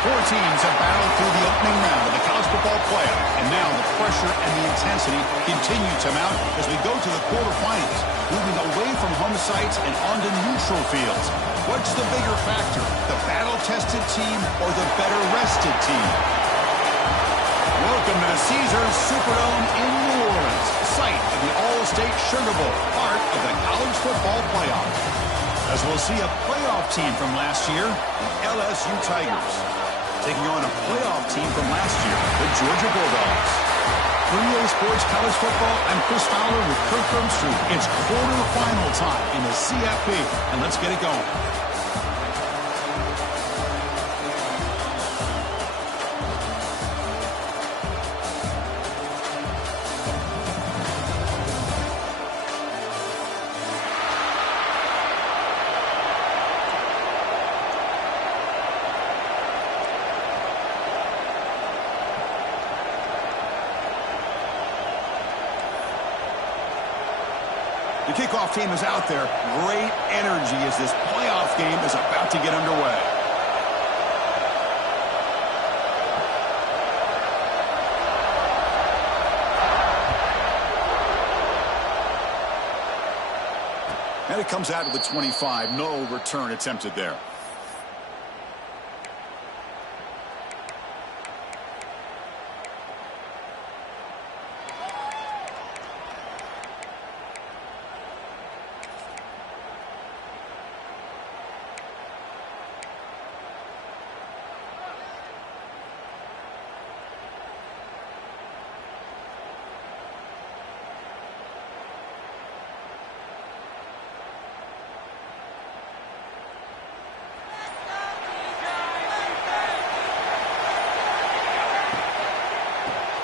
Four teams have battled through the opening round of the college football playoff, and now the pressure and the intensity continue to mount as we go to the quarterfinals, moving away from home sites and onto neutral fields. What's the bigger factor, the battle-tested team or the better-rested team? Welcome to the Caesars Superdome in New Orleans, site of the All-State Sugar Bowl, part of the college football playoff. As we'll see a playoff team from last year, the LSU Tigers, taking on a playoff team from last year, the Georgia Bulldogs. For EA Sports College Football, I'm Chris Fowler with Kirk Herbstreit. It's quarterfinal time in the CFP, and let's get it going. The kickoff team is out there. Great energy as this playoff game is about to get underway. And it comes out to the 25. No return attempted there.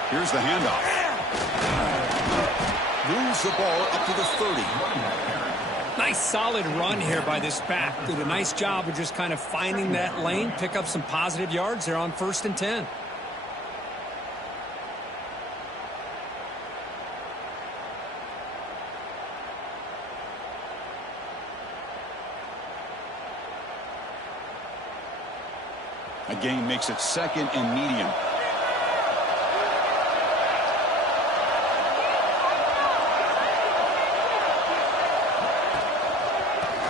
Here's the handoff. Moves the ball up to the 30. Nice solid run here by this back. Did a nice job of just kind of finding that lane, pick up some positive yards there on 1st and 10. A gain makes it 2nd and medium.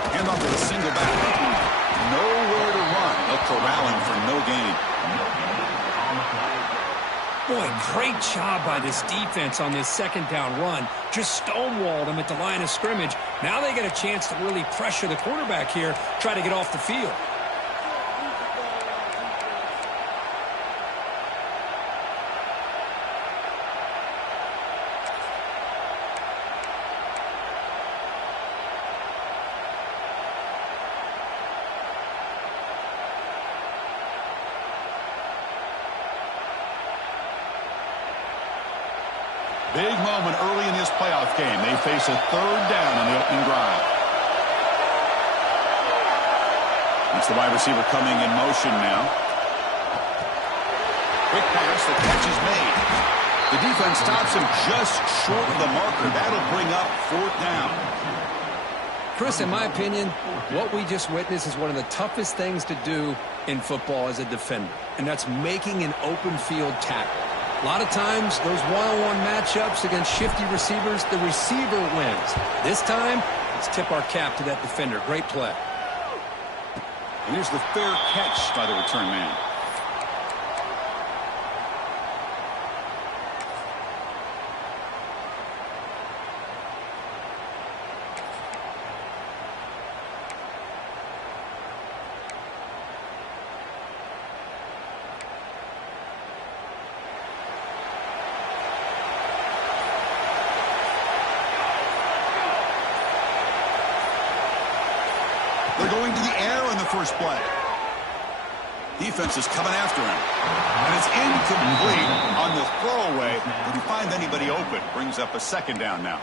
Hand off to the single back. Nowhere to run. A corralling for no gain. Boy, great job by this defense on this 2nd down run. Just stonewalled them at the line of scrimmage. Now they get a chance to really pressure the quarterback here, try to get off the field. Big moment early in this playoff game. They face a 3rd down on the opening drive. It's the wide receiver coming in motion now. Quick pass, the catch is made. The defense stops him just short of the marker. That'll bring up 4th down. Chris, in my opinion, what we just witnessed is one of the toughest things to do in football as a defender, and that's making an open field tackle. A lot of times, those one-on-one matchups against shifty receivers, the receiver wins. This time, let's tip our cap to that defender. Great play. And here's the fair catch by the return man. They're going to the air on the first play. Defense is coming after him. And it's incomplete on the throwaway. Didn't find anybody open. Brings up a 2nd down now.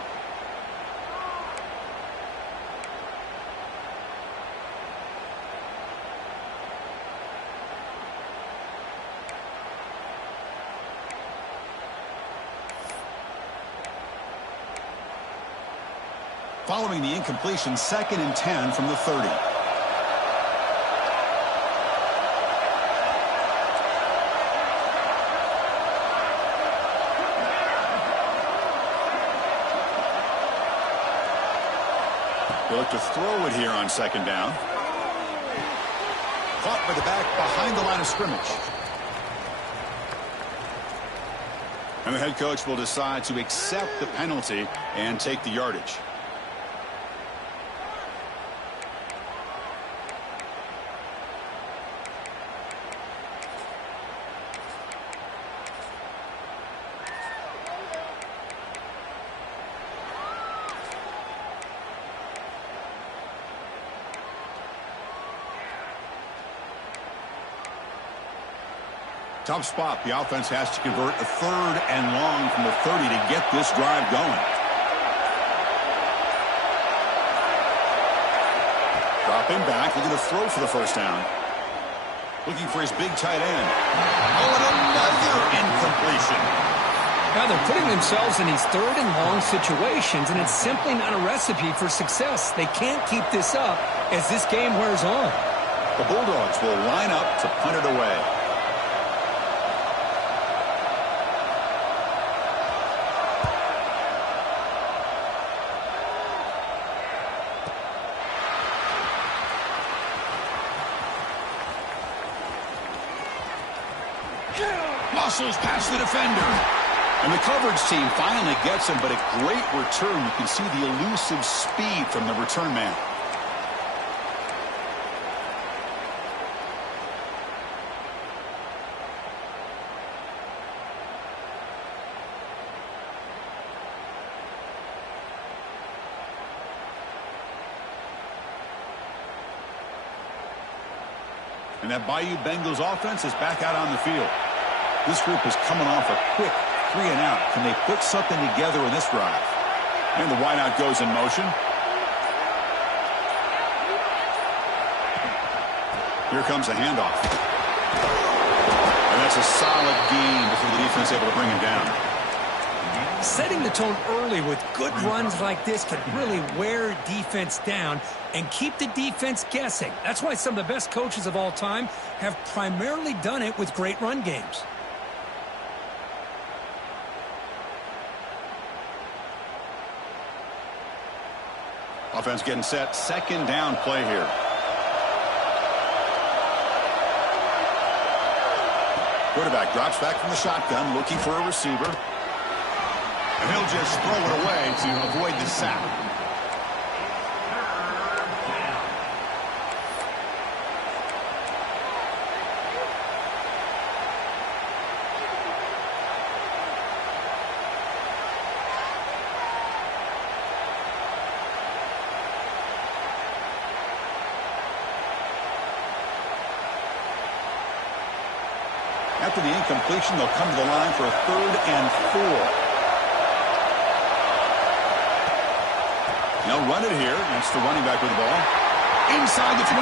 Following the incompletion, 2nd and 10 from the 30. They'll look to throw it here on second down. Caught by the back behind the line of scrimmage. And the head coach will decide to accept the penalty and take the yardage. Tough spot. The offense has to convert a 3rd and long from the 30 to get this drive going. Dropping back, looking to throw for the first down. Looking for his big tight end. Oh, and another incompletion. Now they're putting themselves in these 3rd and long situations, and it's simply not a recipe for success. They can't keep this up as this game wears on. The Bulldogs will line up to punt it away. Muscles past the defender. And the coverage team finally gets him, but a great return. You can see the elusive speed from the return man. And that Bayou Bengals offense is back out on the field. This group is coming off a quick 3 and out. Can they put something together in this drive? And the wideout goes in motion. Here comes a handoff. And that's a solid gain before the defense able to bring him down. Setting the tone early with good runs like this can really wear defense down and keep the defense guessing. That's why some of the best coaches of all time have primarily done it with great run games. Offense getting set. 2nd down play here. Quarterback drops back from the shotgun, looking for a receiver. And he'll just throw it away to avoid the sack. After the incompletion, they'll come to the line for a 3rd and 4. They'll run it here. That's the running back with the ball. Inside the 25.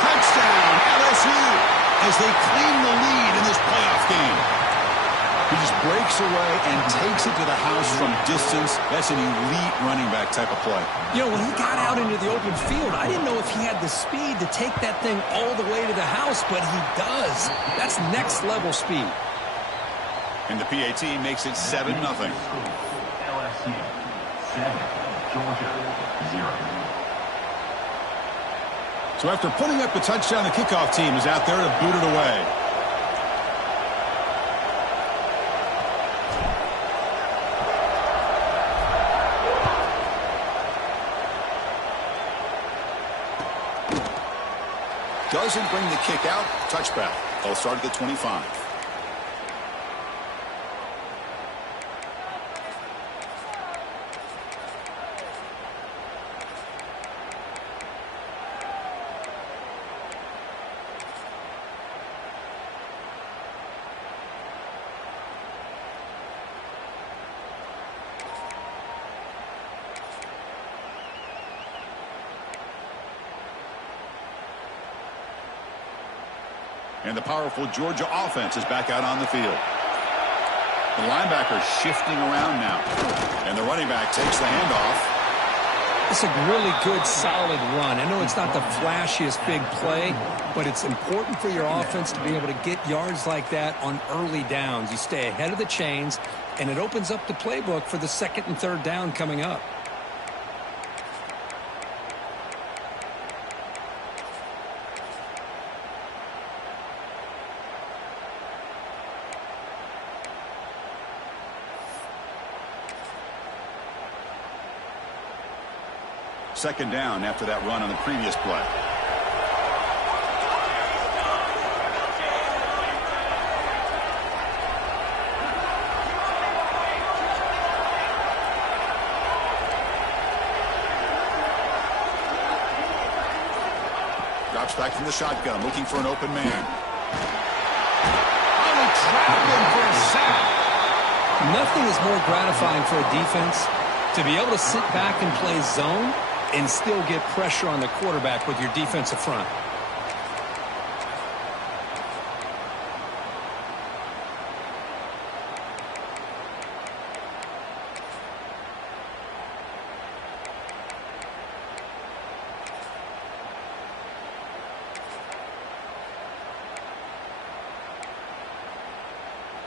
Touchdown, LSU, as they claim the lead in this playoff game. He just breaks away and takes it to the house from distance. That's an elite running back type of play. You know, when he got out into the open field, I didn't know if he had the speed to take that thing all the way to the house, but he does. That's next-level speed. And the PAT makes it 7-0. LSU 7, Georgia 0. So after putting up the touchdown, the kickoff team is out there to boot it away. Doesn't bring the kick out. Touchback. They'll start at the 25. And the powerful Georgia offense is back out on the field. The linebacker shifting around now. And the running back takes the handoff. It's a really good, solid run. I know it's not the flashiest big play, but it's important for your offense to be able to get yards like that on early downs. You stay ahead of the chains, and it opens up the playbook for the second and third down coming up. Second down after that run on the previous play. Drops back from the shotgun, looking for an open man. Oh, trapped him for a sack. Nothing is more gratifying for a defense to be able to sit back and play zone and still get pressure on the quarterback with your defensive front.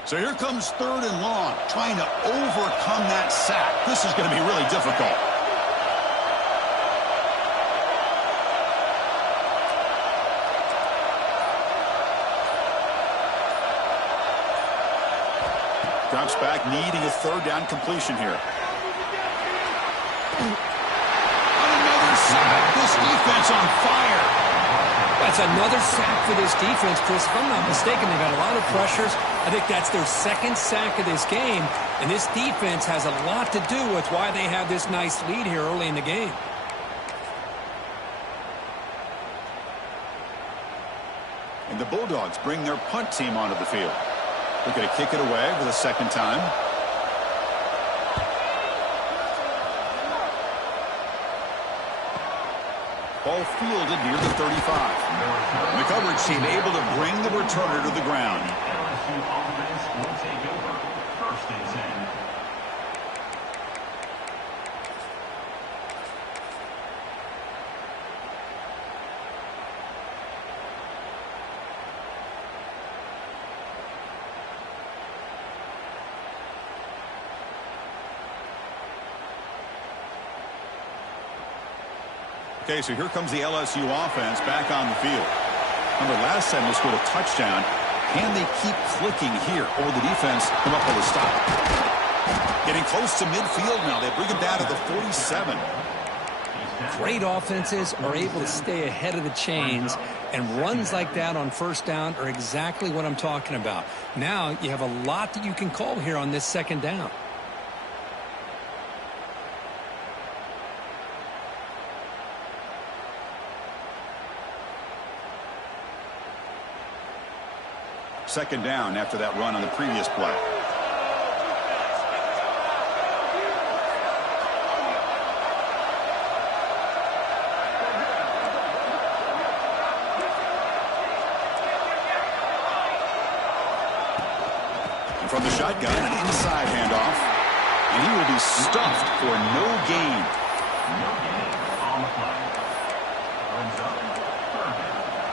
So here comes third and long, trying to overcome that sack. This is going to be really difficult. Drops back, needing a third down completion here. Another sack. This defense on fire. That's another sack for this defense, Chris. If I'm not mistaken, they've got a lot of pressures. I think that's their second sack of this game, and this defense has a lot to do with why they have this nice lead here early in the game. And the Bulldogs bring their punt team onto the field. Looking to kick it away for the second time. Ball fielded near the 35. And the coverage team able to bring the returner to the ground. LSU offense will take over. First and 10. Okay, so here comes the LSU offense back on the field. Remember, last time they scored a touchdown. Can they keep clicking here, or will the defense come up with a stop? Getting close to midfield now. They bring them down to the 47. Great offenses are able to stay ahead of the chains, and runs like that on first down are exactly what I'm talking about. Now you have a lot that you can call here on this second down. Second down after that run on the previous play. And from the shotgun, an inside handoff. And he will be stuffed for no gain. No gain on the play. Runs up. Third down.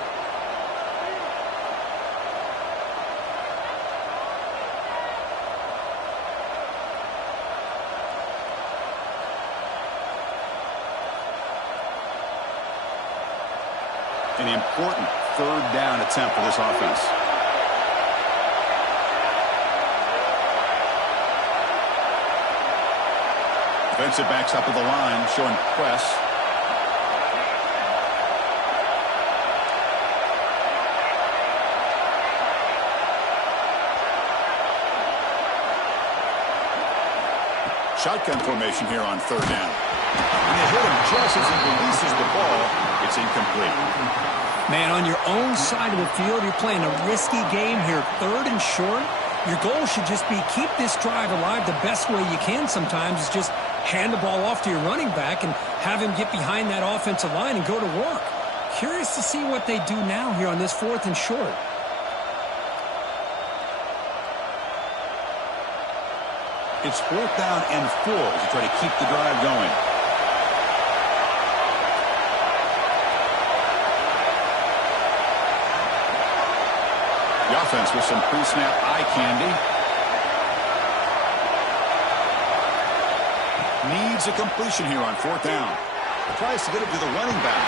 An important third down attempt for this offense. Defensive backs up at the line, showing press. Shotgun formation here on third down. And they hit him just as he releases the ball. It's incomplete. Man, on your own side of the field, you're playing a risky game here. Third and short. Your goal should just be keep this drive alive the best way you can sometimes is just hand the ball off to your running back and have him get behind that offensive line and go to work. Curious to see what they do now here on this fourth and short. It's fourth down and 4 to try to keep the drive going. The offense with some pre-snap eye candy. Needs a completion here on fourth down. Tries to get it to the running back.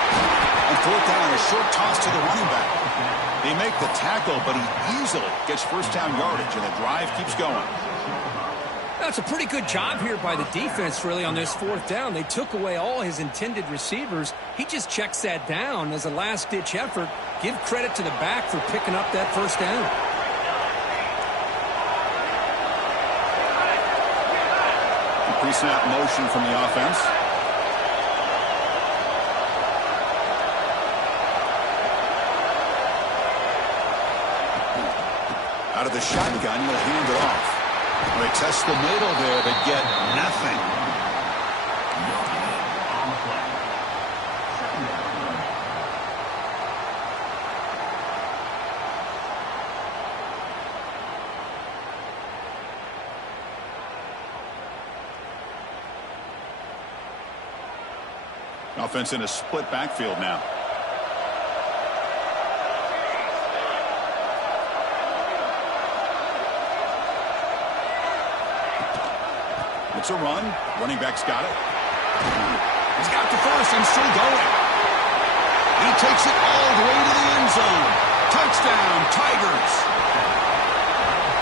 On fourth down, a short toss to the running back. They make the tackle, but he easily gets first down yardage, and the drive keeps going. That's a pretty good job here by the defense, really, on this fourth down. They took away all his intended receivers. He just checks that down as a last-ditch effort. Give credit to the back for picking up that first down. Pre-snap motion from the offense. Out of the shotgun, he'll hand it off. They test the middle there, but get nothing. Offense in a split backfield now. It's a run. Running back's got it. He's got the first and still going. He takes it all the way to the end zone. Touchdown, Tigers.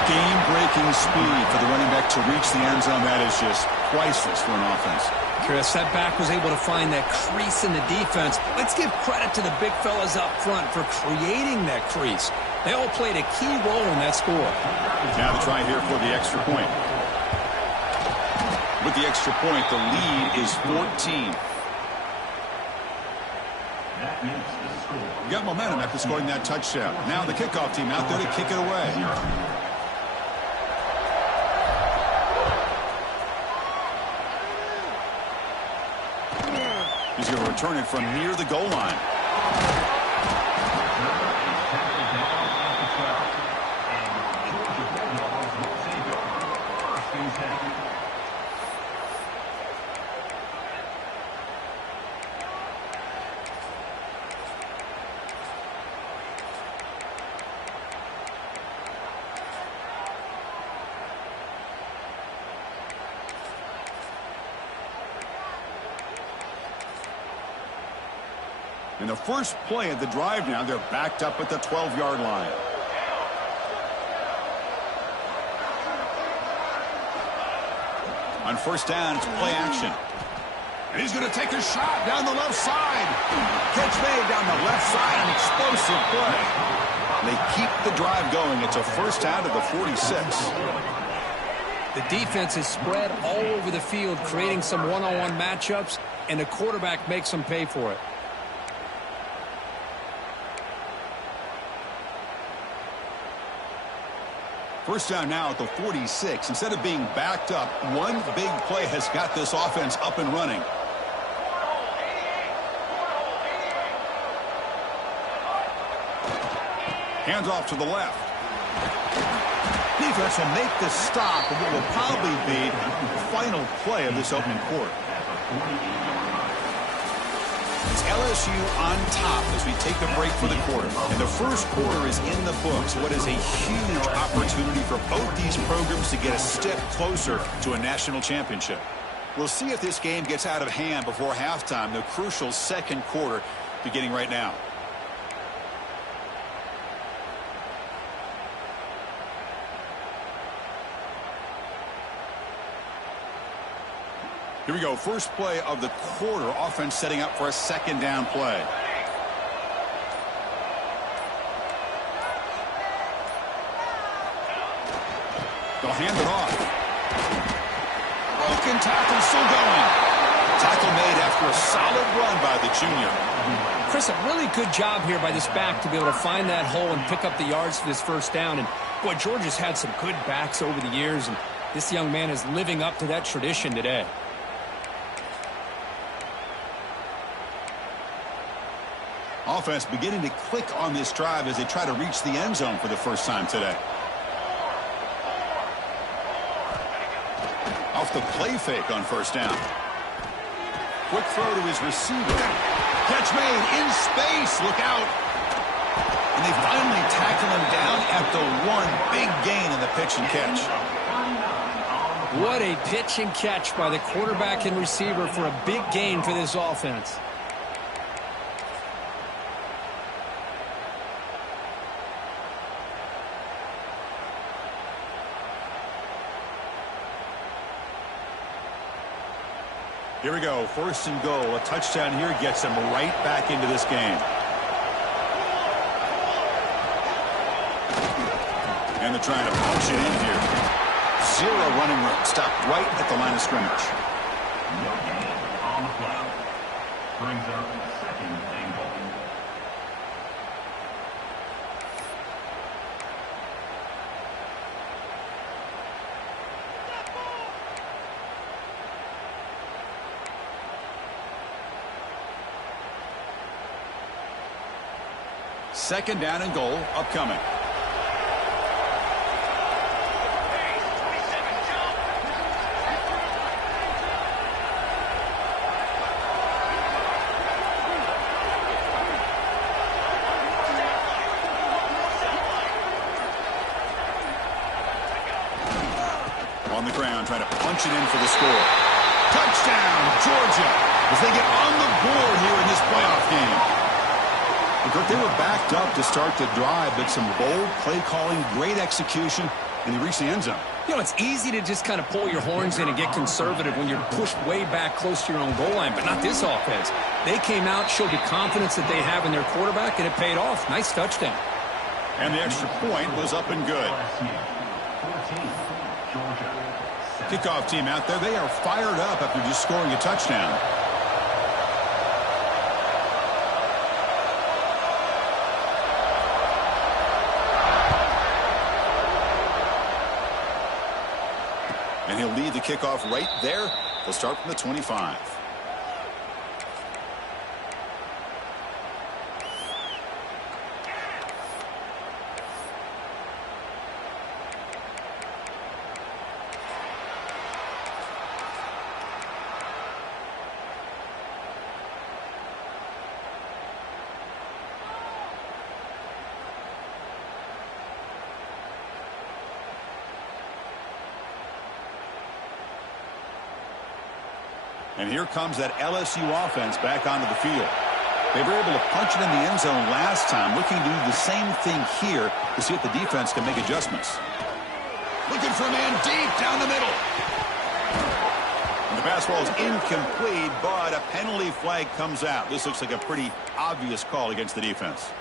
Game-breaking speed for the running back to reach the end zone. That is just priceless for an offense. Chris, that back was able to find that crease in the defense. Let's give credit to the big fellas up front for creating that crease. They all played a key role in that score. Now the try here for the extra point. With the extra point, the lead is 14. You got momentum after scoring that touchdown. Now the kickoff team out there to kick it away. He's going to return it from near the goal line. In the first play of the drive now, they're backed up at the 12-yard line. On first down, it's play action. And he's going to take a shot down the left side. Catch made down the left side, an explosive play. They keep the drive going. It's a first down to the 46. The defense is spread all over the field, creating some one-on-one matchups, and the quarterback makes them pay for it. First down now at the 46. Instead of being backed up, one big play has got this offense up and running. Hands off to the left. Defense will make the stop of what will probably be the final play of this opening quarter. It's LSU on top as we take a break for the quarter. And the first quarter is in the books. What is a huge opportunity for both these programs to get a step closer to a national championship. We'll see if this game gets out of hand before halftime, the crucial second quarter beginning right now. Here we go. First play of the quarter. Offense setting up for a second down play. They'll hand it off. Broken tackle, still going. Tackle made after a solid run by the junior. Chris, a really good job here by this back to be able to find that hole and pick up the yards for this first down. And, boy, Georgia's had some good backs over the years, and this young man is living up to that tradition today. Offense beginning to click on this drive as they try to reach the end zone for the first time today. Off the play fake on first down. Quick throw to his receiver. Catch made in space. Look out. And they finally tackle him down at the one. Big gain in the pitch and catch. What a pitch and catch by the quarterback and receiver for a big gain for this offense. Here we go, 1st and goal. A touchdown here gets them right back into this game. And they're trying to punch it in here. 0 running room. Stopped right at the line of scrimmage. No gain on the play. Brings up 2nd and goal. Second down and goal upcoming. On the ground, trying to punch it in for the score. Touchdown, Georgia, as they get on the board here in this playoff game. They were backed up to start the drive, but some bold play calling, great execution, and they reached the end zone. You know, it's easy to just kind of pull your horns in and get conservative when you're pushed way back close to your own goal line, but not this offense. They came out, showed the confidence that they have in their quarterback, and it paid off. Nice touchdown. And the extra point was up and good. Kickoff team out there, they are fired up after just scoring a touchdown. And he'll lead the kickoff right there. They'll start from the 25. And here comes that LSU offense back onto the field. They were able to punch it in the end zone last time, looking to do the same thing here to see if the defense can make adjustments. Looking for a man deep down the middle. And the pass ball is incomplete, but a penalty flag comes out. This looks like a pretty obvious call against the defense.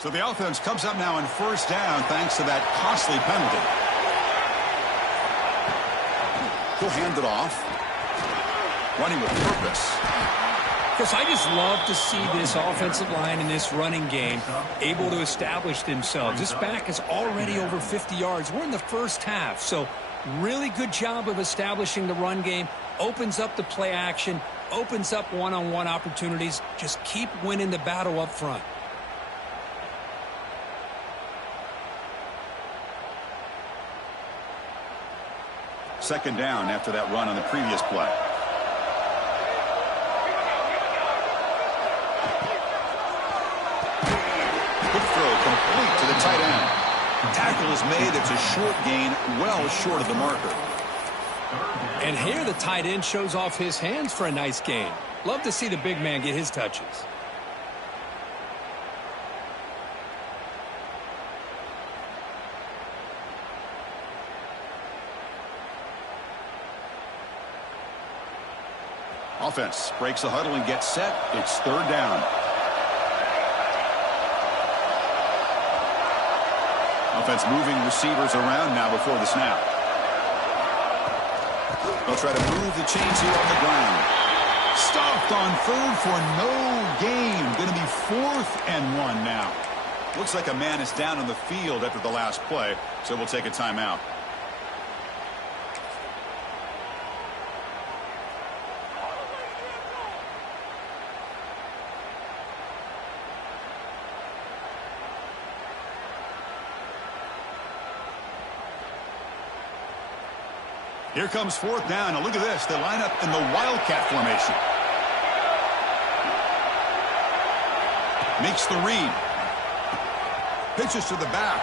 So the offense comes up now on 1st down thanks to that costly penalty. He'll hand it off. Running with purpose. Chris, I just love to see this offensive line in this running game able to establish themselves. This back is already over 50 yards. We're in the first half, so really good job of establishing the run game. Opens up the play action, opens up one-on-one opportunities. Just keep winning the battle up front. Second down after that run on the previous play. Good throw, complete to the tight end. Tackle is made. It's a short gain, well short of the marker. And here the tight end shows off his hands for a nice gain. Love to see the big man get his touches. Offense breaks the huddle and gets set. It's 3rd down. Offense moving receivers around now before the snap. They'll try to move the chains here on the ground. Stopped on 3rd for no gain. Going to be 4th and 1 now. Looks like a man is down on the field after the last play, so we'll take a timeout. Here comes fourth down. Now look at this. They line up in the Wildcat formation. Makes the read. Pitches to the back.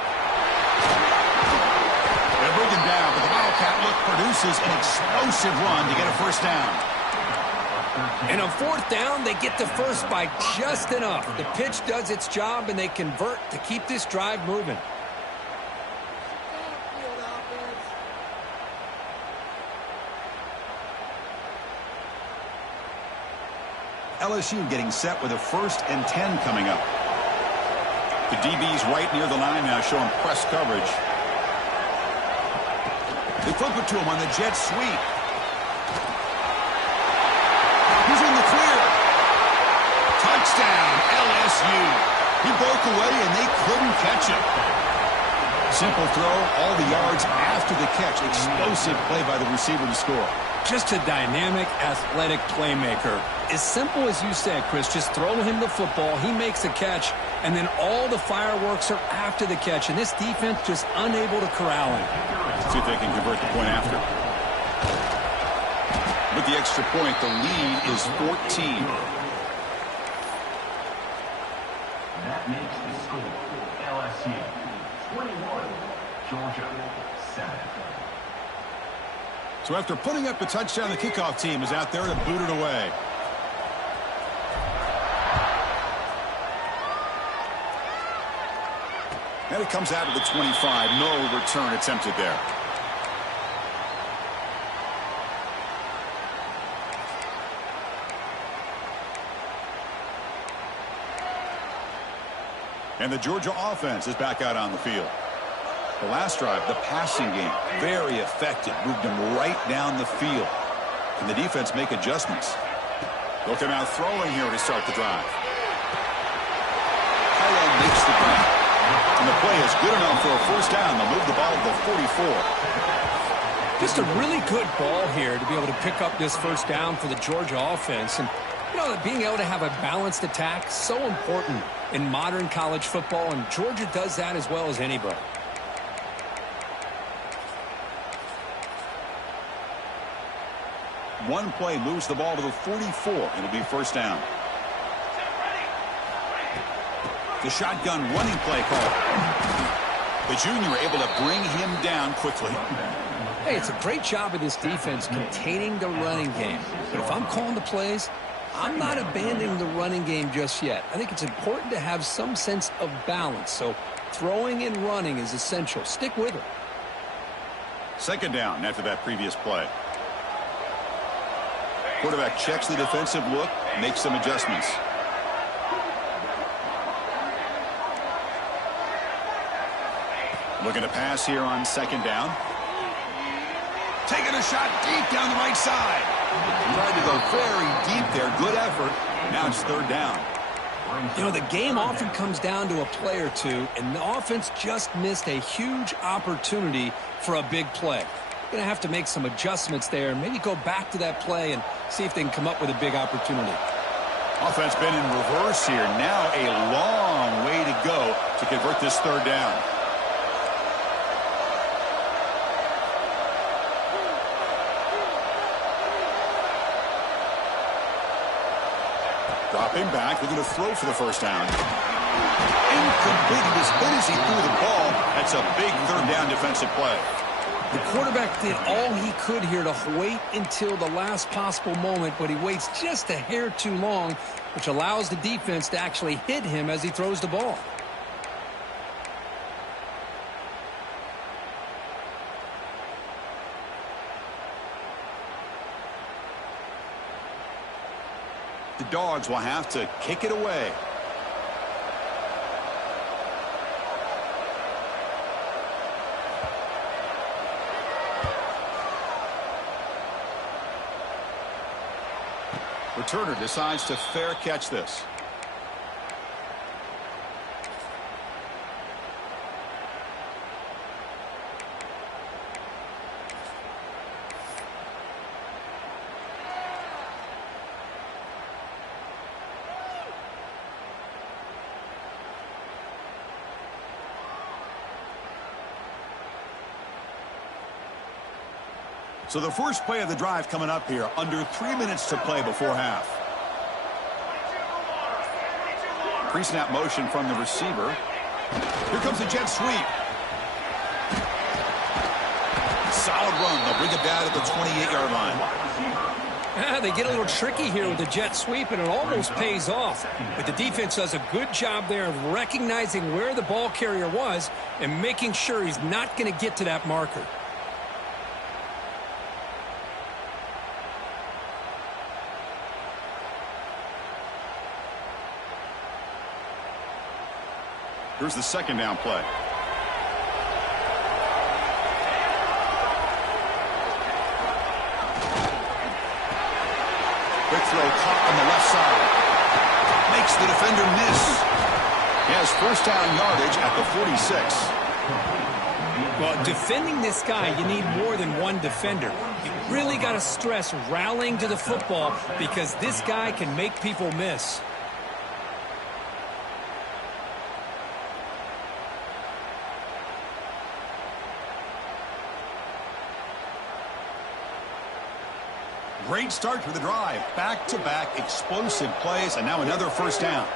They bring him down, but the Wildcat look produces an explosive run to get a first down. And on fourth down, they get the first by just enough. The pitch does its job, and they convert to keep this drive moving. LSU getting set with a 1st and 10 coming up. The DB's right near the line now, showing press coverage. They flip it to him on the jet sweep. He's in the clear. Touchdown, LSU. He broke away, and they couldn't catch him. Simple throw, all the yards after the catch. Explosive play by the receiver to score. Just a dynamic, athletic playmaker. As simple as you said, Chris, just throw him the football, he makes a catch, and then all the fireworks are after the catch, and this defense just unable to corral him. See if they can convert the point after. With the extra point, the lead is 14. That makes the score LSU 21, Georgia 7. So after putting up a touchdown, the kickoff team is out there to boot it away. And it comes out of the 25. No return attempted there. And the Georgia offense is back out on the field. The last drive, the passing game, very effective. Moved them right down the field. Can the defense make adjustments? They'll come out throwing here to start the drive. Highland makes the grab. And the play is good enough for a first down. They'll move the ball to the 44. Just a really good ball here to be able to pick up this first down for the Georgia offense. And, you know, being able to have a balanced attack, so important in modern college football, and Georgia does that as well as anybody. One play moves the ball to the 44. It'll be first down. The shotgun running play call. The junior able to bring him down quickly. Hey, it's a great job of this defense containing the running game. But if I'm calling the plays, I'm not abandoning the running game just yet. I think it's important to have some sense of balance. So throwing and running is essential. Stick with it. Second down after that previous play. Quarterback checks the defensive look, makes some adjustments. Looking to pass here on second down. Taking a shot deep down the right side. Tried to go very deep there. Good effort. Now it's third down. You know, the game often comes down to a play or two, and the offense just missed a huge opportunity for a big play. Going to have to make some adjustments there, maybe go back to that play and see if they can come up with a big opportunity. Offense been in reverse here. Now a long way to go to convert this third down. Dropping back, looking to throw for the first down. Incomplete. As good as he threw the ball, that's a big third down defensive play. The quarterback did all he could here to wait until the last possible moment, but he waits just a hair too long, which allows the defense to actually hit him as he throws the ball. The Dogs will have to kick it away. Returner decides to fair catch this. So the first play of the drive coming up here, under 3 minutes to play before half. Pre-snap motion from the receiver. Here comes a jet sweep. Solid run. They'll bring it down at the 28-yard line. They get a little tricky here with the jet sweep, and it almost pays off. But the defense does a good job there of recognizing where the ball carrier was and making sure he's not going to get to that marker. Here's the second down play. Quick throw caught on the left side. Makes the defender miss. He has first down yardage at the 46. Well, defending this guy, you need more than one defender. You really got to stress rallying to the football because this guy can make people miss. Great start to the drive. Back-to-back explosive plays, and now another first down.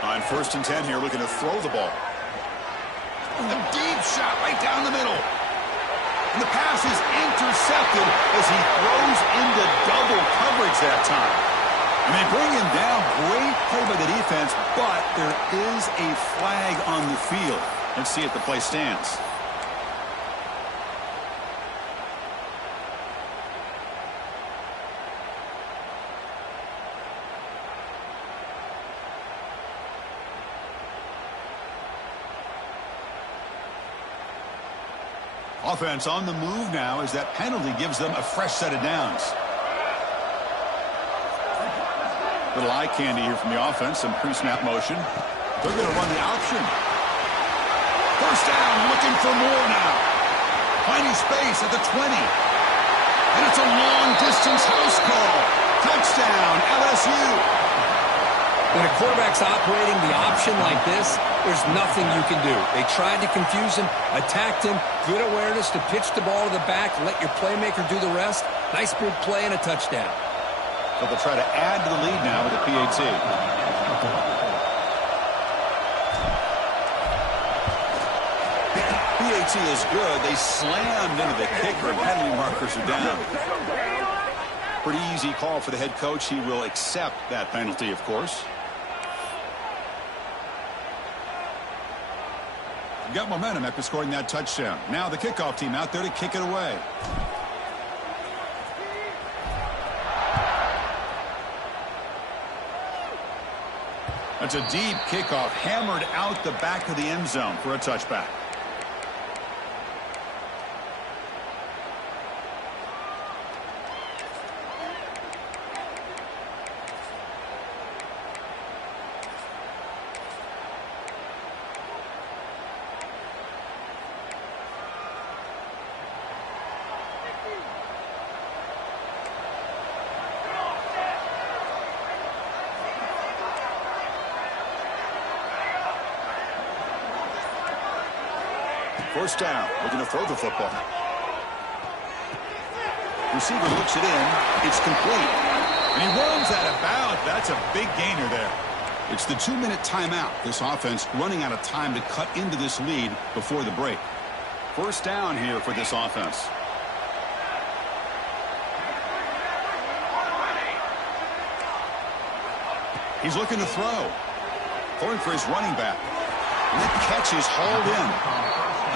On 1st and 10 here, looking to throw the ball. A deep shot right down the middle. And the pass is intercepted as he throws into double coverage that time. And they bring him down. Great play by the defense, but there is a flag on the field. Let's see if the play stands. Offense on the move now as that penalty gives them a fresh set of downs. Little eye candy here from the offense, some pre-snap motion. They're going to run the option. First down, looking for more now. Finding space at the 20. And it's a long-distance house call. Touchdown, LSU. When a quarterback's operating the option like this, there's nothing you can do. They tried to confuse him, attacked him, good awareness to pitch the ball to the back, let your playmaker do the rest. Nice big play and a touchdown. So they'll try to add to the lead now with a PAT. PAT is good. They slammed into the kicker, and penalty markers are down. Pretty easy call for the head coach. He will accept that penalty, of course. Got momentum after scoring that touchdown. Now the kickoff team out there to kick it away. That's a deep kickoff, hammered out the back of the end zone for a touchback. First down, looking to throw the football. Receiver looks it in. It's complete. And he runs out of bounds. That's a big gainer there. It's the 2-minute timeout. This offense running out of time to cut into this lead before the break. First down here for this offense. He's looking to throw. Throwing for his running back. And that catch is hauled in.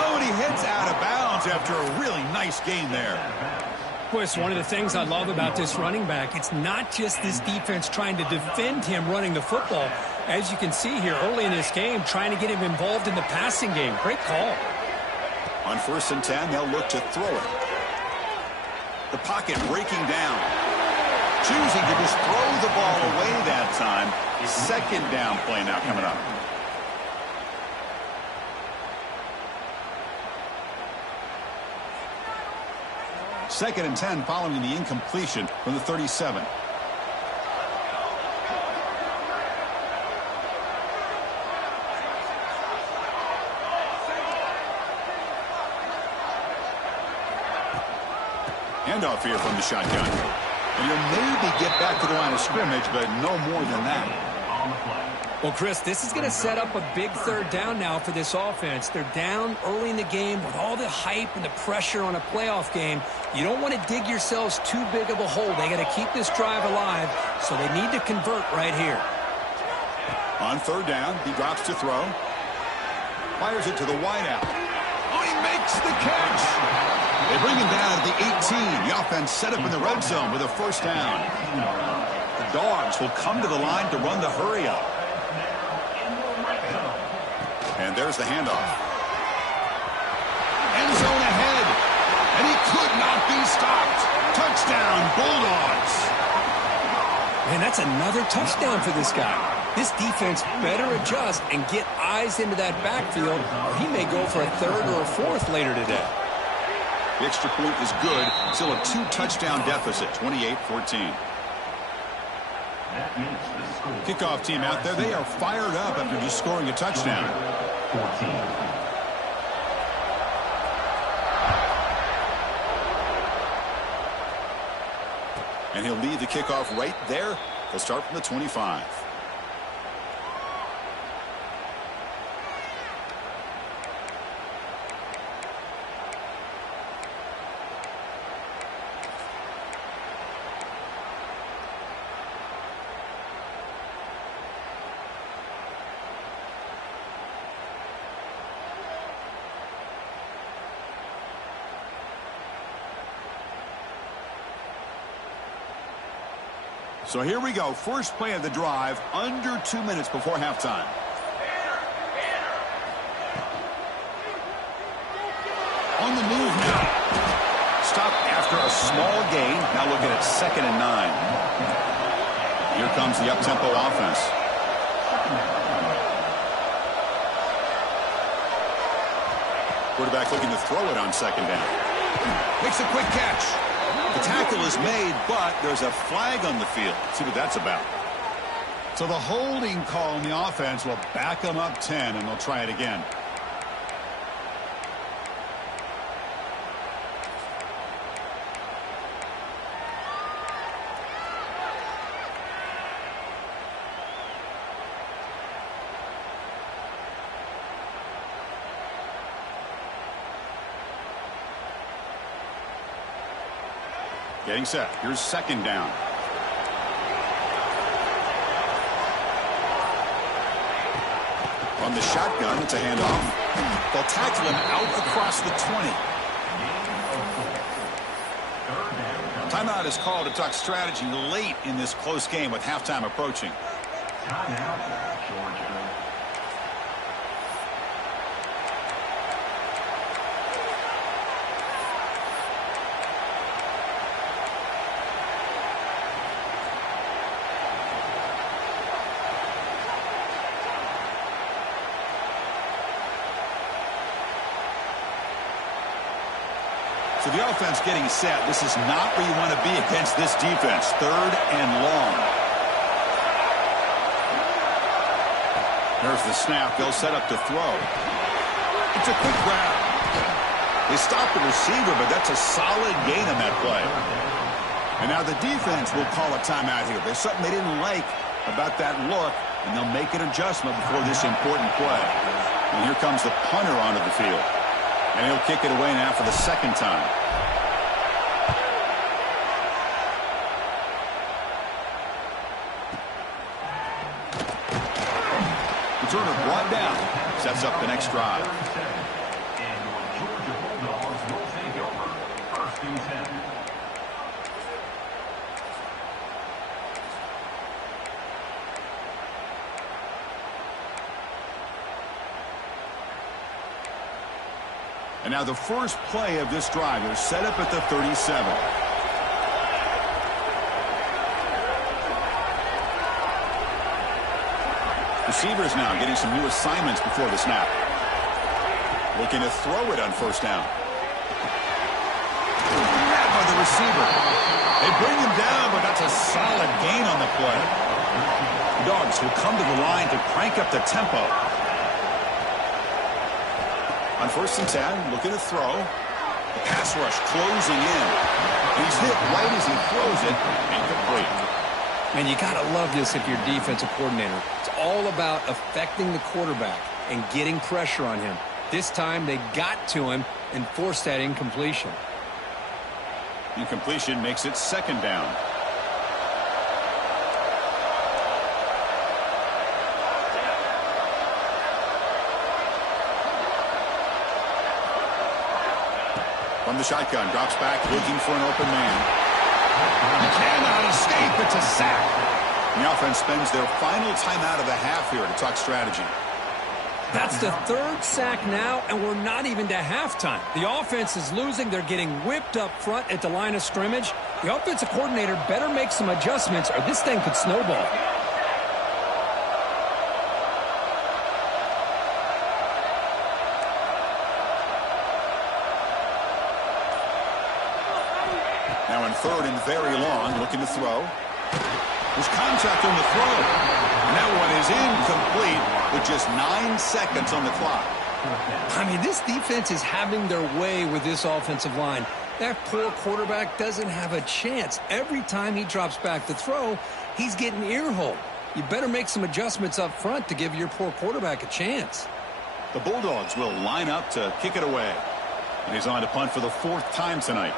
Oh, and he heads out of bounds after a really nice gain there. Boy, it's one of the things I love about this running back. It's not just this defense trying to defend him running the football. As you can see here early in this game, trying to get him involved in the passing game. Great call. On 1st and 10, they'll look to throw it. The pocket breaking down. Choosing to just throw the ball away that time. Second down play now coming up. Second and 10 following the incompletion from the 37. Handoff here from the shotgun. And he'll maybe get back to the line of scrimmage, but no more than that. Well, Chris, this is going to set up a big third down now for this offense. They're down early in the game with all the hype and the pressure on a playoff game. You don't want to dig yourselves too big of a hole. They got to keep this drive alive, so they need to convert right here. On third down, he drops to throw. Fires it to the wideout. Oh, he makes the catch. They bring him down at the 18. The offense set up in the red zone with a first down. The Dogs will come to the line to run the hurry up. And there's the handoff. End zone ahead. And he could not be stopped. Touchdown, Bulldogs. Man, that's another touchdown for this guy. This defense better adjust and get eyes into that backfield, or he may go for a third or a fourth later today. The extra point is good. Still a 2-touchdown deficit, 28-14. Kickoff team out there. They are fired up after just scoring a touchdown. 14. And he'll lead the kickoff right there. They'll start from the 25. So here we go. First play of the drive, under 2 minutes before halftime. On the move now. Stop after a small gain. Now looking at 2nd and 9. Here comes the up-tempo offense. Quarterback looking to throw it on 2nd down. Makes a quick catch. The tackle is made, but there's a flag on the field. Let's see what that's about. So the holding call on the offense will back them up 10, and they'll try it again. Getting set. Here's 2nd down. On the shotgun, it's a handoff. They'll tackle him out across the 20. Timeout is called to talk strategy late in this close game with halftime approaching. Timeout, Georgia. So the offense getting set. This is not where you want to be against this defense. 3rd and long. There's the snap. They'll set up to throw. It's a quick grab. They stop the receiver, but that's a solid gain on that play. And now the defense will call a timeout here. There's something they didn't like about that look, and they'll make an adjustment before this important play. And here comes the punter onto the field. And he'll kick it away now for the 2nd time. Returner brought down. Sets up the next drive. And your Georgia Bulldogs will take over 1st and 10. And now the first play of this drive is set up at the 37. Receivers now getting some new assignments before the snap. Looking to throw it on 1st down. Grabbed by the receiver. They bring him down, but that's a solid gain on the play. The Dogs will come to the line to crank up the tempo. On 1st and 10, looking to throw. The pass rush closing in. And he's hit right as he throws it. Incomplete. And you got to love this if you're a defensive coordinator. It's all about affecting the quarterback and getting pressure on him. This time they got to him and forced that incompletion. Incompletion makes it second down. From the shotgun, drops back, looking for an open man. Cannot escape. It's a sack. And the offense spends their final timeout of the half here to talk strategy. That's the third sack now, and we're not even to halftime. The offense is losing. They're getting whipped up front at the line of scrimmage. The offensive coordinator better make some adjustments, or this thing could snowball. Now in third and very long, looking to throw. There's contact on the throw. And that one is incomplete with just 9 seconds on the clock. I mean, this defense is having their way with this offensive line. That poor quarterback doesn't have a chance. Every time he drops back to throw, he's getting ear-holed. You better make some adjustments up front to give your poor quarterback a chance. The Bulldogs will line up to kick it away. And he's on to punt for the 4th time tonight.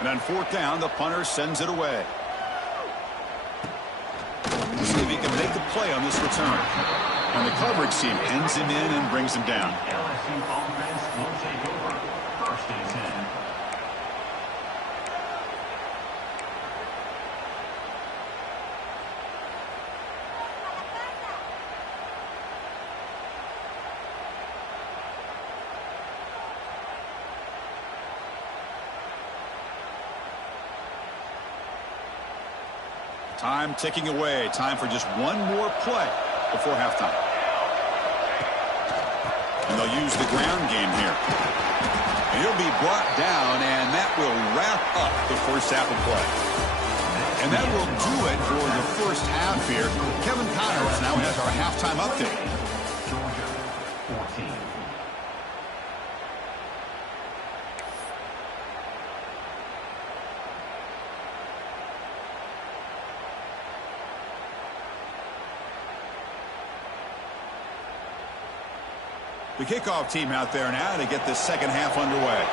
And on 4th down, the punter sends it away. We'll see if he can make the play on this return. And the coverage team pins him in and brings him down. LSU offense will take over. 1st and 10. Time ticking away. Time for just one more play before halftime. And they'll use the ground game here. And he'll be brought down, and that will wrap up the first half of play. And that will do it for the first half here. Kevin Connors now has our halftime update. Georgia 14. The kickoff team out there now to get this second half underway.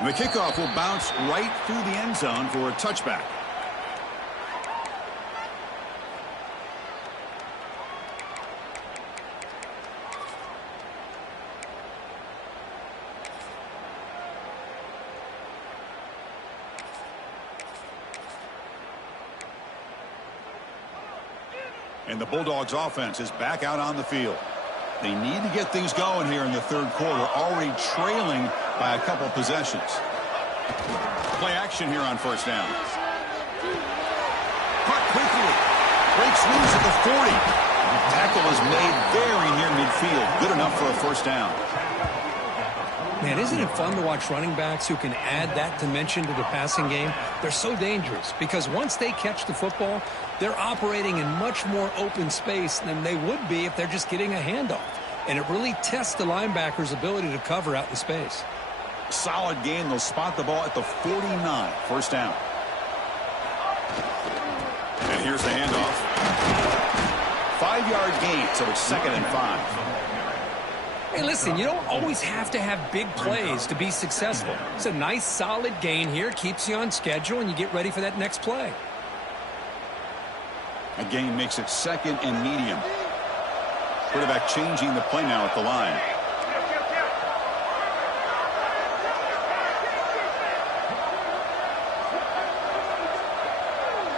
And the kickoff will bounce right through the end zone for a touchback. And the Bulldogs offense is back out on the field. They need to get things going here in the third quarter, already trailing by a couple possessions. Play action here on 1st down. Caught quickly. Breaks loose at the 40. Tackle is made very near midfield. Good enough for a 1st down. Man, isn't it fun to watch running backs who can add that dimension to the passing game? They're so dangerous because once they catch the football, they're operating in much more open space than they would be if they're just getting a handoff. And it really tests the linebacker's ability to cover out in space. Solid gain. They'll spot the ball at the 49. 1st down. And here's the handoff. 5-yard gain, so it's 2nd and 5. Hey, listen, you don't always have to have big plays to be successful. It's a nice, solid gain here. Keeps you on schedule, and you get ready for that next play. A gain makes it 2nd and medium. Quarterback changing the play now at the line.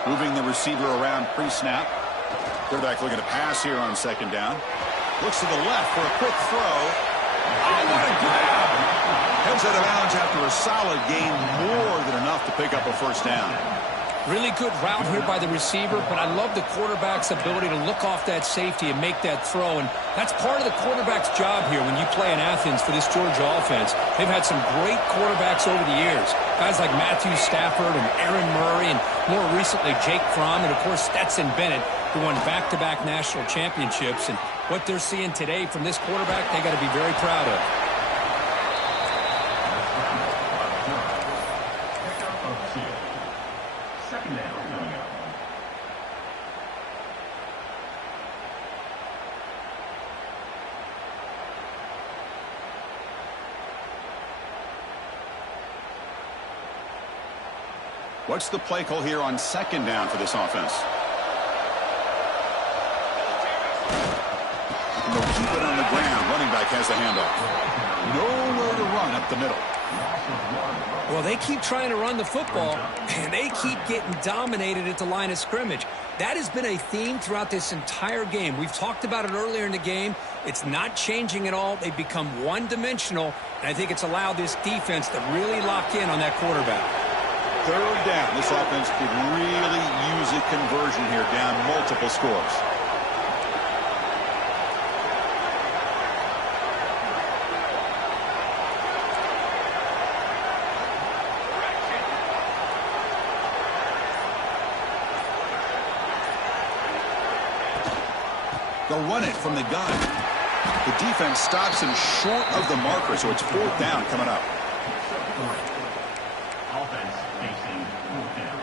Moving the receiver around pre-snap. Quarterback looking to pass here on 2nd down. Looks to the left for a quick throw. Oh, what a grab! Heads out of bounds after a solid gain, more than enough to pick up a first down. Really good route here by the receiver, but I love the quarterback's ability to look off that safety and make that throw. And that's part of the quarterback's job here when you play in Athens for this Georgia offense. They've had some great quarterbacks over the years. Guys like Matthew Stafford and Aaron Murray, and more recently Jake Fromm, and of course Stetson Bennett, who won back-to-back national championships. And what they're seeing today from this quarterback, they got to be very proud of. Second down coming up. What's the play call here on second down for this offense? And they'll keep it on the ground. Running back has the handoff. Nowhere to run up the middle. Well, they keep trying to run the football, and they keep getting dominated at the line of scrimmage. That has been a theme throughout this entire game. We've talked about it earlier in the game. It's not changing at all. They've become one-dimensional, and I think it's allowed this defense to really lock in on that quarterback. Third down. This offense could really use a conversion here, down multiple scores. They'll run it from the gun. The defense stops him short of the marker, so it's fourth down coming up. Offense facing fourth down.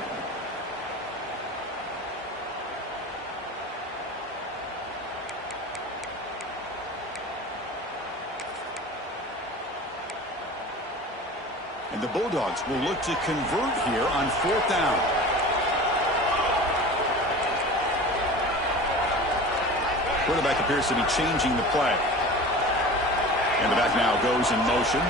And the Bulldogs will look to convert here on fourth down. Quarterback appears to be changing the play. And the back now goes in motion.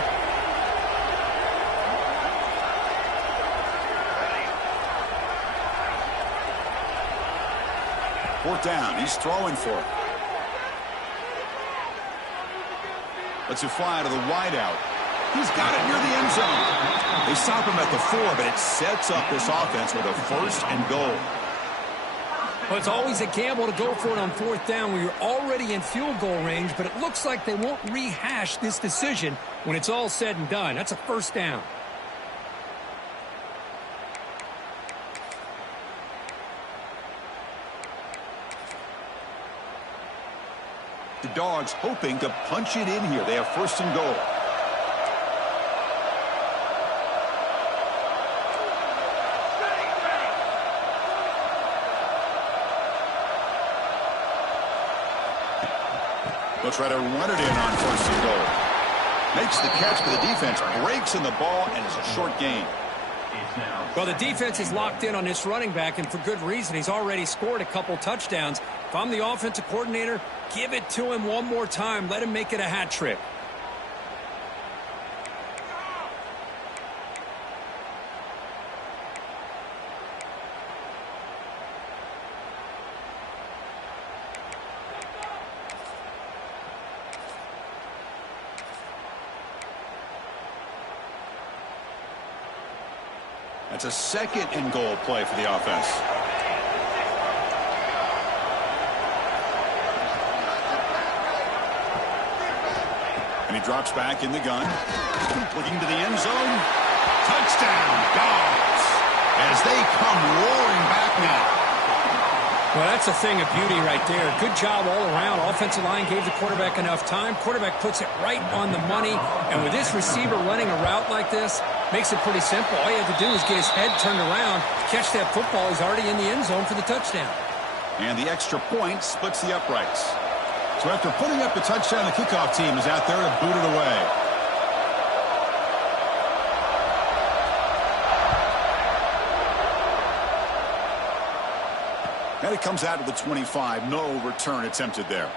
Fourth down. He's throwing for it. Lets it fly to the wideout. He's got it near the end zone. They stop him at the 4, but it sets up this offense with a first and goal. Well, it's always a gamble to go for it on fourth down when you're already in field goal range, but it looks like they won't rehash this decision when it's all said and done. That's a first down. The Dogs hoping to punch it in here. They have first and goal. They'll try to run it in on first and goal. Makes the catch, but the defense breaks in the ball, and it's a short gain. Well, the defense is locked in on this running back, and for good reason. He's already scored a couple touchdowns. If I'm the offensive coordinator, give it to him one more time. Let him make it a hat trick. That's a second and goal play for the offense. And he drops back in the gun. Looking to the end zone. Touchdown, Dogs. As they come roaring back now. Well, that's a thing of beauty right there. Good job all around. Offensive line gave the quarterback enough time. Quarterback puts it right on the money. And with this receiver running a route like this, makes it pretty simple. All you have to do is get his head turned around, catch that football. He's already in the end zone for the touchdown. And the extra point splits the uprights. So after putting up the touchdown, the kickoff team is out there to boot it away. And it comes out to the 25. No return attempted there.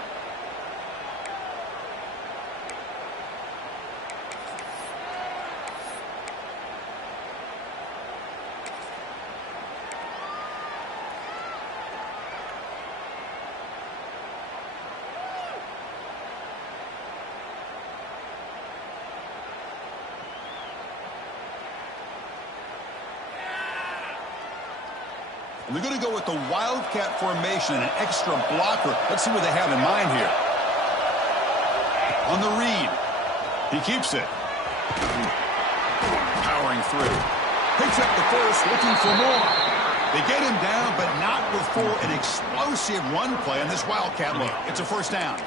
And they're going to go with the Wildcat formation and an extra blocker. Let's see what they have in mind here. On the read. He keeps it. Powering through. Picks up the first, looking for more. They get him down, but not before an explosive run play on this Wildcat look. It's a first down.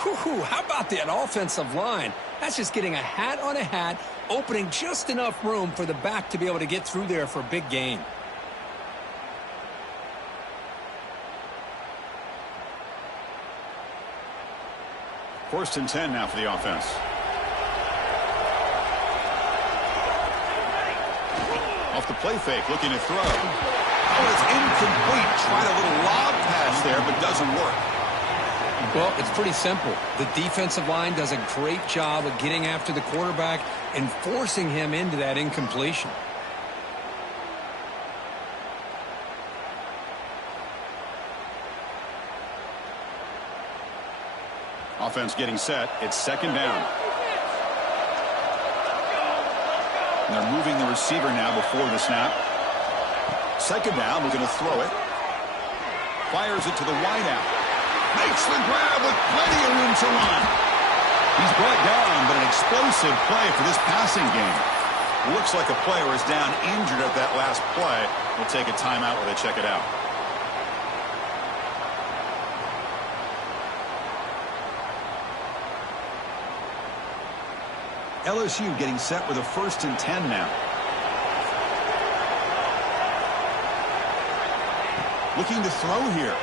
Whew, how about that offensive line? That's just getting a hat on a hat, opening just enough room for the back to be able to get through there for a big gain. First and 10 now for the offense. Off the play fake, looking to throw. Oh, it's incomplete. Tried a little lob pass there, but doesn't work. Well, it's pretty simple. The defensive line does a great job of getting after the quarterback and forcing him into that incompletion. Offense getting set. It's second down. And they're moving the receiver now before the snap. Second down, we're going to throw it. Fires it to the wideout. Makes the grab with plenty of room to run. He's brought down, but an explosive play for this passing game. Looks like a player is down injured at that last play. We'll take a timeout while they check it out. LSU getting set with a first and 10 now. Looking to throw here.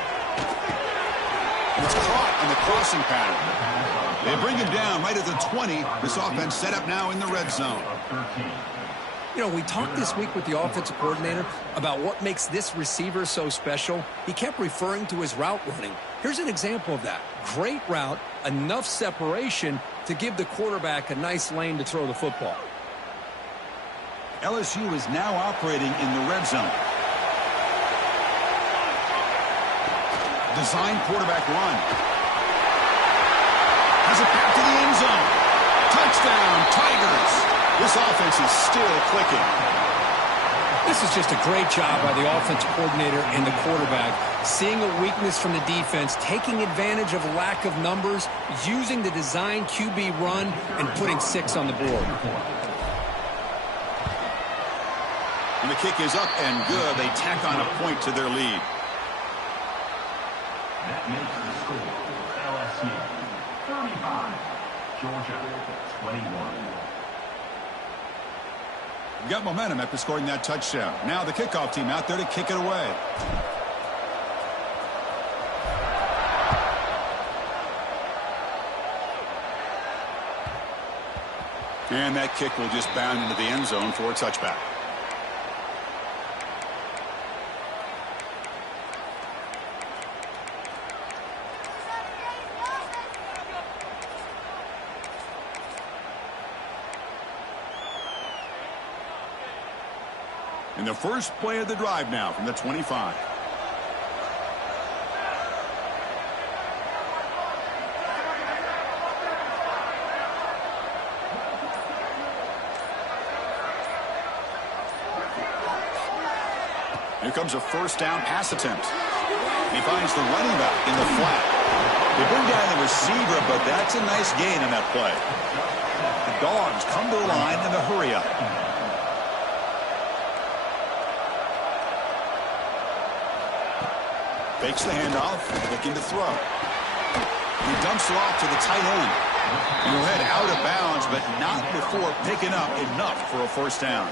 It's caught on the crossing pattern. They bring him down right at the 20. This offense set up now in the red zone. You know, we talked this week with the offensive coordinator about what makes this receiver so special. He kept referring to his route running. Here's an example of that. Great route, enough separation to give the quarterback a nice lane to throw the football. LSU is now operating in the red zone. Design quarterback run. Has it back to the end zone. Touchdown, Tigers. This offense is still clicking. This is just a great job by the offensive coordinator and the quarterback. Seeing a weakness from the defense, taking advantage of lack of numbers, using the design QB run, and putting 6 on the board. And the kick is up and good. They tack on a point to their lead. That makes the score LSU 35, Georgia 21. We got momentum after scoring that touchdown. Now the kickoff team out there to kick it away. And that kick will just bound into the end zone for a touchback. And the first play of the drive now from the 25. Here comes a first down pass attempt. He finds the running back in the flat. They bring down the receiver, but that's a nice gain on that play. The Dogs come to the line in a hurry up. Fakes the handoff, looking to throw. He dumps it off to the tight end. He'll head out of bounds, but not before picking up enough for a first down.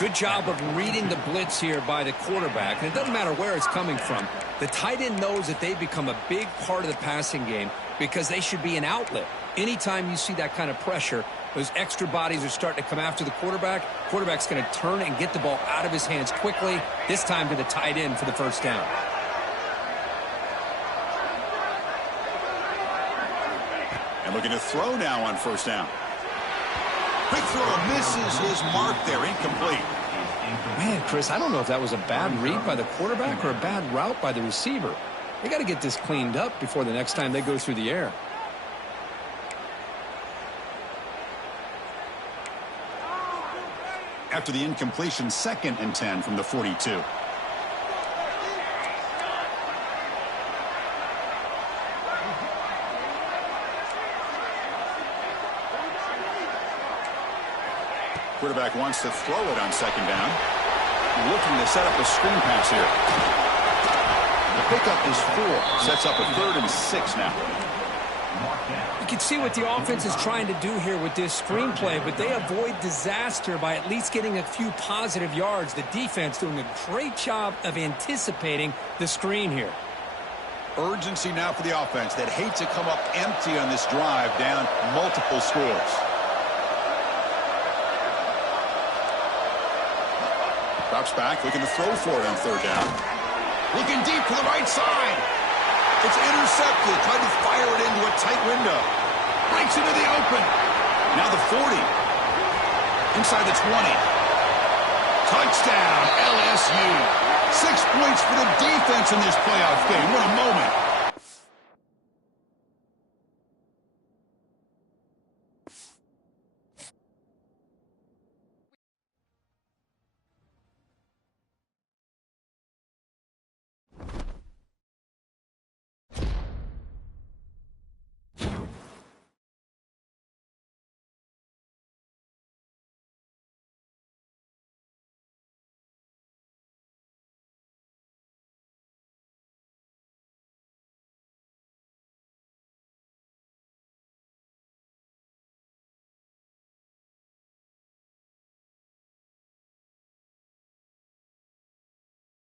Good job of reading the blitz here by the quarterback. And it doesn't matter where it's coming from. The tight end knows that they've become a big part of the passing game because they should be an outlet. Anytime you see that kind of pressure, those extra bodies are starting to come after the quarterback. Quarterback's going to turn and get the ball out of his hands quickly, this time to the tight end for the first down. And looking to throw now on first down. Quick throw misses his mark there, incomplete. Man, Chris, I don't know if that was a bad read by the quarterback or a bad route by the receiver. They got to get this cleaned up before the next time they go through the air. after the incompletion. 2nd and 10 from the 42. Quarterback wants to throw it on 2nd down. Looking to set up a screen pass here. The pickup is 4. Sets up a 3rd and 6 now. You can see what the offense is trying to do here with this screenplay, but they avoid disaster by at least getting a few positive yards. The defense doing a great job of anticipating the screen here. Urgency now for the offense that hate to come up empty on this drive, down multiple scores. Drops back, looking to throw for it on 3rd down. Looking deep to the right side. It's intercepted. Tried to fire it into a tight window. Breaks into the open. Now the 40. Inside the 20. Touchdown, LSU. 6 points for the defense in this playoff game. What a moment.